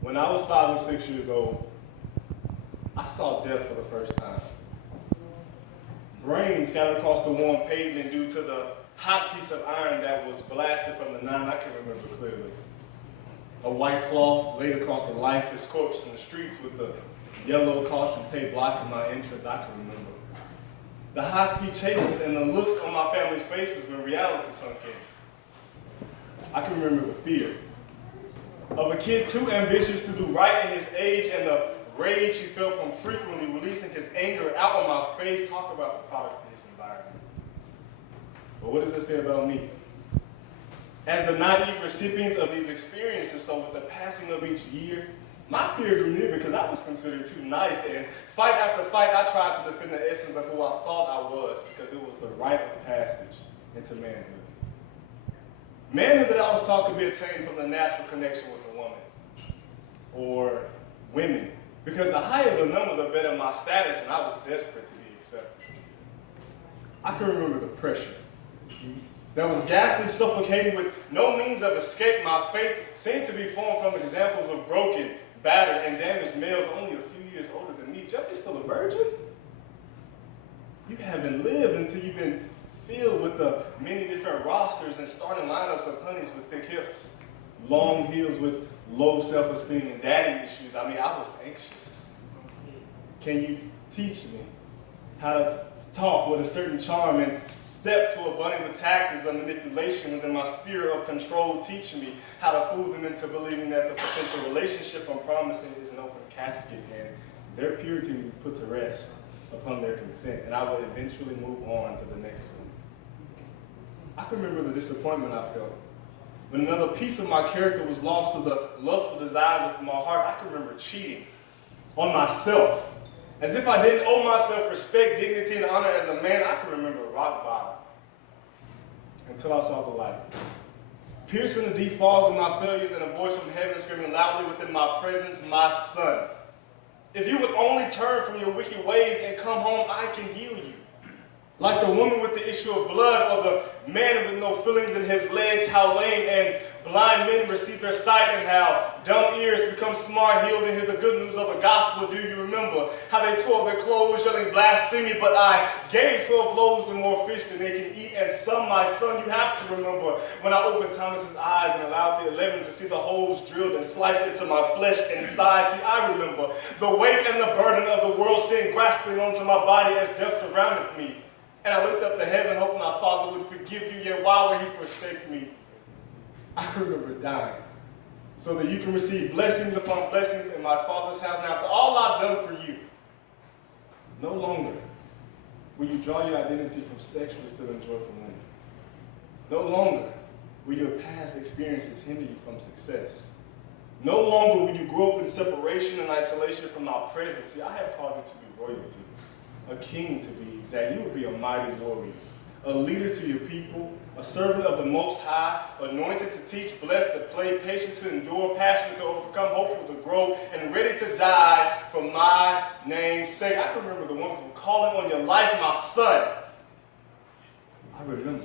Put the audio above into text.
When I was 5 or 6 years old, I saw death for the first time. Brains scattered across the warm pavement due to the hot piece of iron that was blasted from the 9, I can remember clearly. A white cloth laid across a lifeless corpse in the streets with the yellow caution tape blocking my entrance, I can remember. The high-speed chases and the looks on my family's faces when reality sunk in. I can remember the fear of a kid too ambitious to do right at his age and the rage he felt from frequently releasing his anger out on my face. Talk about the product of his environment. But what does it say about me? As the naive recipients of these experiences, so with the passing of each year, my fear grew near because I was considered too nice, and fight after fight I tried to defend the essence of who I thought I was because it was the rite of passage into manhood. Manhood that I was taught could be attained from the natural connection with a woman or women, because the higher the number, the better my status, and I was desperate to be accepted. I can remember the pressure that was ghastly suffocating with no means of escape. My faith seemed to be formed from examples of broken, battered, and damaged males only a few years older than me. Jeffrey's still a virgin? You haven't lived until you've been filled with the many different rosters and starting lineups of honeys with thick hips, long heels with low self-esteem and daddy issues. I mean, I was anxious. Can you teach me how to talk with a certain charm and step to a bunny with tactics of manipulation within my sphere of control, teaching me how to fool them into believing that the potential relationship I'm promising is an open casket and their purity will be put to rest upon their consent, and I would eventually move on to the next one. I can remember the disappointment I felt when another piece of my character was lost to the lustful desires of my heart. I can remember cheating on myself, as if I didn't owe myself respect, dignity, and honor as a man. I can remember rock bottom until I saw the light, piercing the deep fog of my failures, and a voice from heaven screaming loudly within my presence, "My son, if you would only turn from your wicked ways and come home, I can heal you." Like the woman with the issue of blood, or the man with no feelings in his legs, how lame and blind men receive their sight, and how dumb ears become smart, healed, and hear the good news of the gospel. Do you remember how they tore their clothes, yelling blasphemy? But I gave 12 loaves and more fish than they can eat, and some, my son, you have to remember when I opened Thomas's eyes and allowed the 11 to see the holes drilled and sliced into my flesh inside. See, I remember the weight and the burden of the world sin grasping onto my body as death surrounded me. And I looked up to heaven, hoping my Father would forgive you, yet why would he forsake me? I remember dying so that you can receive blessings upon blessings in my Father's house. And after all I've done for you, no longer will you draw your identity from sexual still enjoy from women. No longer will your past experiences hinder you from success. No longer will you grow up in separation and isolation from my presence. See, I have called you to be royalty, a king to be exact. You will be a mighty warrior, a leader to your people, a servant of the Most High, anointed to teach, blessed to play, patient to endure, passionate to overcome, hopeful to grow, and ready to die for my name's sake. I can remember the one from calling on your life, my son. I remember.